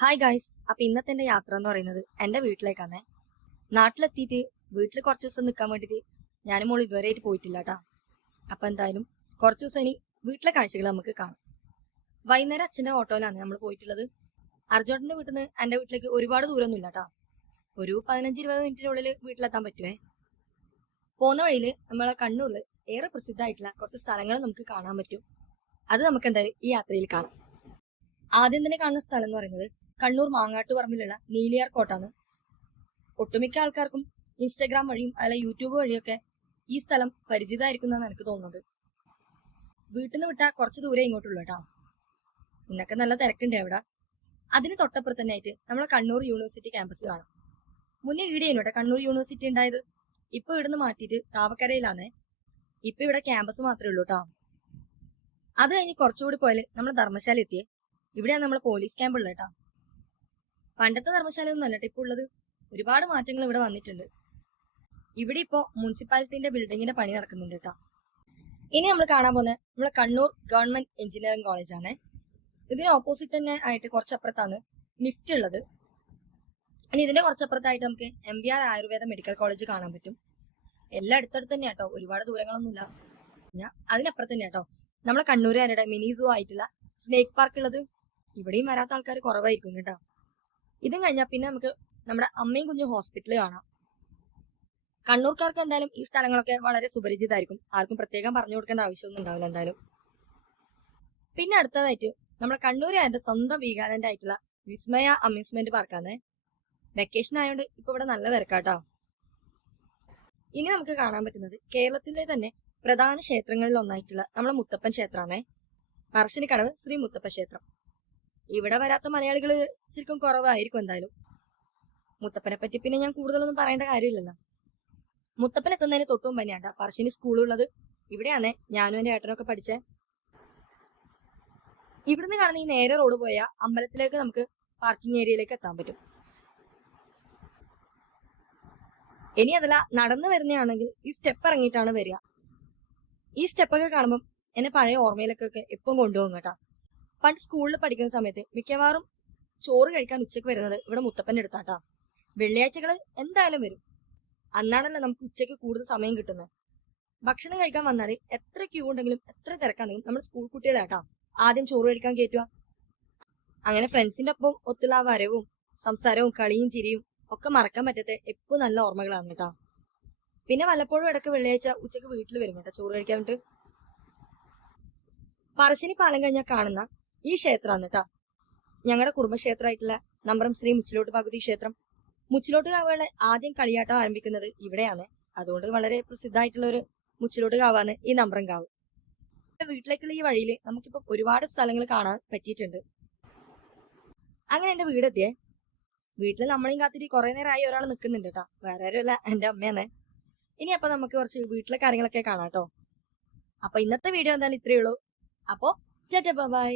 Hi guys. അപ്പൊ ഇന്നത്തെ എന്റെ യാത്ര എന്ന് പറയുന്നത് എന്റെ വീട്ടിലേക്കാണേ. നാട്ടിലെത്തിയിട്ട് വീട്ടിൽ കുറച്ച് ദിവസം നിൽക്കാൻ വേണ്ടിയിട്ട് ഞാനും മോൾ ഇതുവരെ ആയിട്ട് പോയിട്ടില്ല കേട്ടാ. അപ്പൊ എന്തായാലും കുറച്ച് ദിവസം ഇനി വീട്ടിലെ കാഴ്ചകൾ നമുക്ക് കാണാം. വൈകുന്നേരം അച്ഛന്റെ ഓട്ടോയിലാണ് നമ്മൾ പോയിട്ടുള്ളത്. അർജുന്റെ വീട്ടിൽ നിന്ന് എന്റെ വീട്ടിലേക്ക് ഒരുപാട് ദൂരമൊന്നും ഇല്ല കേട്ടാ. ഒരു 15-20 മിനിറ്റിനുള്ളിൽ വീട്ടിലെത്താൻ പറ്റുമേ. പോകുന്ന വഴിയിൽ നമ്മളെ കണ്ണൂരിൽ ഏറെ പ്രസിദ്ധമായിട്ടുള്ള കുറച്ച് സ്ഥലങ്ങൾ നമുക്ക് കാണാൻ പറ്റും. അത് നമുക്ക് എന്തായാലും ഈ യാത്രയിൽ കാണാം. ആദ്യം തന്നെ കാണുന്ന സ്ഥലം എന്ന് പറയുന്നത് കണ്ണൂർ മാങ്ങാട്ടുപറമ്പിലുള്ള നീലിയാർ കോട്ടാണ്. ഒട്ടുമിക്ക ആൾക്കാർക്കും ഇൻസ്റ്റാഗ്രാം വഴിയും അല്ല യൂട്യൂബ് വഴിയൊക്കെ ഈ സ്ഥലം പരിചിതമായിരിക്കും എന്നാണ് എനിക്ക് തോന്നുന്നത്. വീട്ടിൽ നിന്ന് വിട്ടാൽ കുറച്ച് ദൂരെ ഇങ്ങോട്ടുള്ളൂ കേട്ടോ. ഇന്നൊക്കെ നല്ല തിരക്കുണ്ട് അവിടെ. അതിന് തൊട്ടപ്പുറത്ത് തന്നെ ആയിട്ട് നമ്മളെ കണ്ണൂർ യൂണിവേഴ്സിറ്റി ക്യാമ്പസ് കാണാം. മുന്നേ ഈടെയാണ് കേട്ടോ കണ്ണൂർ യൂണിവേഴ്സിറ്റി ഉണ്ടായത്. ഇപ്പൊ ഇവിടുന്ന് മാറ്റിയിട്ട് താവക്കരയിലാണേ. ഇപ്പൊ ഇവിടെ ക്യാമ്പസ് മാത്രമേ ഉള്ളൂ കേട്ടോ. അത് കഴിഞ്ഞ് കുറച്ചുകൂടി പോയാൽ നമ്മൾ ധർമ്മശാല എത്തിയേ. ഇവിടെയാണ് നമ്മൾ പോലീസ് ക്യാമ്പ് ഉള്ളത് കേട്ടോ. പണ്ടത്തെ ധർമ്മശാലയൊന്നും അല്ല ഇപ്പൊ ഉള്ളത്. ഒരുപാട് മാറ്റങ്ങൾ ഇവിടെ വന്നിട്ടുണ്ട്. ഇവിടെ ഇപ്പോ മുനിസിപ്പാലിറ്റിന്റെ ബിൽഡിങ്ങിന്റെ പണി നടക്കുന്നുണ്ട് കേട്ടോ. ഇനി നമ്മൾ കാണാൻ പോകുന്നത് നമ്മളെ കണ്ണൂർ ഗവൺമെന്റ് എഞ്ചിനീയറിംഗ് കോളേജ് ആണ്. ഇതിന് ഓപ്പോസിറ്റ് തന്നെ ആയിട്ട് കുറച്ചപ്പുറത്താണ് നിഫ്റ്റ് ഉള്ളത്. ഇനി ഇതിന്റെ കുറച്ചപ്പുറത്തായിട്ട് നമുക്ക് MBR ആയുർവേദ മെഡിക്കൽ കോളേജ് കാണാൻ പറ്റും. എല്ലാം അടുത്തടുത്ത് തന്നെ കേട്ടോ, ഒരുപാട് ദൂരങ്ങളൊന്നുമില്ല. അതിനപ്പുറത്ത് തന്നെ കേട്ടോ നമ്മളെ കണ്ണൂരുകാരുടെ മിനി സൂ ആയിട്ടുള്ള സ്നേക്ക് പാർക്ക് ഉള്ളത്. ഇവിടെയും വരാത്ത ആൾക്കാർ കുറവായിരിക്കും കേട്ടോ. ഇതും കഴിഞ്ഞാൽ പിന്നെ നമുക്ക് നമ്മുടെ അമ്മയും കുഞ്ഞും ഹോസ്പിറ്റൽ കാണാം. കണ്ണൂർക്കാർക്ക് എന്തായാലും ഈ സ്ഥലങ്ങളൊക്കെ വളരെ സുപരിചിതമായിരിക്കും. ആർക്കും പ്രത്യേകം പറഞ്ഞു കൊടുക്കേണ്ട ആവശ്യമൊന്നും ഉണ്ടാവില്ല എന്തായാലും. പിന്നെ അടുത്തതായിട്ട് നമ്മുടെ കണ്ണൂരുകാരുടെ സ്വന്തം വീഗാലാൻഡ് ആയിട്ടുള്ള വിസ്മയ അമ്യൂസ്മെന്റ് പാർക്കാണ്. വെക്കേഷൻ ആയതുകൊണ്ട് ഇപ്പൊ ഇവിടെ നല്ല തിരക്കാട്ടോ. ഇനി നമുക്ക് കാണാൻ പറ്റുന്നത് കേരളത്തിലെ തന്നെ പ്രധാന ക്ഷേത്രങ്ങളിൽ ഒന്നായിട്ടുള്ള നമ്മളെ മുത്തപ്പൻ ക്ഷേത്രമാണേ. പറശ്ശിനിക്കടവ് ശ്രീ മുത്തപ്പ ക്ഷേത്രം. ഇവിടെ വരാത്ത മലയാളികൾ ശരിക്കും കുറവായിരിക്കും എന്തായാലും. മുത്തപ്പനെ പറ്റി പിന്നെ ഞാൻ കൂടുതലൊന്നും പറയേണ്ട കാര്യമില്ലല്ലോ. മുത്തപ്പൻ എത്തുന്നതിന് തൊട്ടും തന്നെയാണ്ട പറശ്ശിനി സ്കൂളുള്ളത്. ഇവിടെയാണേ ഞാനും എന്റെ ഏട്ടനൊക്കെ പഠിച്ചേ. ഇവിടുന്ന് കാണുന്ന ഈ നേരെ റോഡ് പോയ അമ്പലത്തിലേക്ക് നമുക്ക് പാർക്കിംഗ് ഏരിയയിലേക്ക് എത്താൻ പറ്റും. ഇനി അതല്ല നടന്നു വരുന്നതാണെങ്കിൽ ഈ സ്റ്റെപ്പ് ഇറങ്ങിയിട്ടാണ് വരിക. ഈ സ്റ്റെപ്പൊക്കെ കാണുമ്പോൾ എന്നെ പഴയ ഓർമ്മയിലേക്കൊക്കെ എപ്പം കൊണ്ടുപോകും കേട്ടാ. പണ്ട് സ്കൂളിൽ പഠിക്കുന്ന സമയത്ത് മിക്കവാറും ചോറ് കഴിക്കാൻ ഉച്ചക്ക് വരുന്നത് ഇവിടെ മുത്തപ്പന്റെ അടുത്താട്ടാ. വെള്ളിയാഴ്ചകള് എന്തായാലും വരും. അന്നാണല്ലോ നമുക്ക് ഉച്ചയ്ക്ക് കൂടുതൽ സമയം കിട്ടുന്നത്. ഭക്ഷണം കഴിക്കാൻ വന്നാൽ എത്ര ക്യൂ ഉണ്ടെങ്കിലും എത്ര തിരക്കാണെങ്കിലും നമ്മൾ സ്കൂൾ കുട്ടികളാട്ടാ ആദ്യം ചോറ് കഴിക്കാൻ കയറ്റുക. അങ്ങനെ ഫ്രണ്ട്സിന്റെ ഒപ്പം ഒത്തുള്ള ആ വരവും സംസാരവും കളിയും ചിരിയും ഒക്കെ മറക്കാൻ പറ്റാത്ത എപ്പോ നല്ല ഓർമ്മകളാണ് കേട്ടാ. പിന്നെ വല്ലപ്പോഴും ഇടയ്ക്ക് വെള്ളിയാഴ്ച ഉച്ചക്ക് വീട്ടിൽ വരും കേട്ടോ ചോറ് കഴിക്കാൻ വേണ്ടിട്ട്. പറശ്ശിനി പാലം കഴിഞ്ഞാൽ കാണുന്ന ഈ ക്ഷേത്രമാണ് കേട്ടാ ഞങ്ങളുടെ കുടുംബക്ഷേത്രമായിട്ടുള്ള നമ്പ്രം ശ്രീ മുച്ചിലോട്ട് ഭഗവതി ക്ഷേത്രം. മുച്ചിലോട്ട് കാവുകളെ ആദ്യം കളിയാട്ടം ആരംഭിക്കുന്നത് ഇവിടെയാണ്. അതുകൊണ്ട് വളരെ പ്രസിദ്ധമായിട്ടുള്ള ഒരു മുച്ചിലോട്ട് കാവാണ് ഈ നമ്പ്രം കാവ്. വീട്ടിലേക്കുള്ള ഈ വഴിയിൽ നമുക്കിപ്പോ ഒരുപാട് സ്ഥലങ്ങൾ കാണാൻ പറ്റിയിട്ടുണ്ട്. അങ്ങനെ എന്റെ വീടെത്തിയേ. വീട്ടിൽ നമ്മളെയും കാത്തിരി കുറെ നേരമായി ഒരാൾ നിൽക്കുന്നുണ്ട് കേട്ടാ. വേറെ ആരുമല്ല, എന്റെ അമ്മയാണ്. ഇനി അപ്പൊ നമുക്ക് കുറച്ച് വീട്ടിലെ കാര്യങ്ങളൊക്കെ കാണാം കേട്ടോ. അപ്പൊ ഇന്നത്തെ വീഡിയോ എന്തായാലും ഇത്രയേ ഉള്ളൂ. അപ്പോ ബൈ.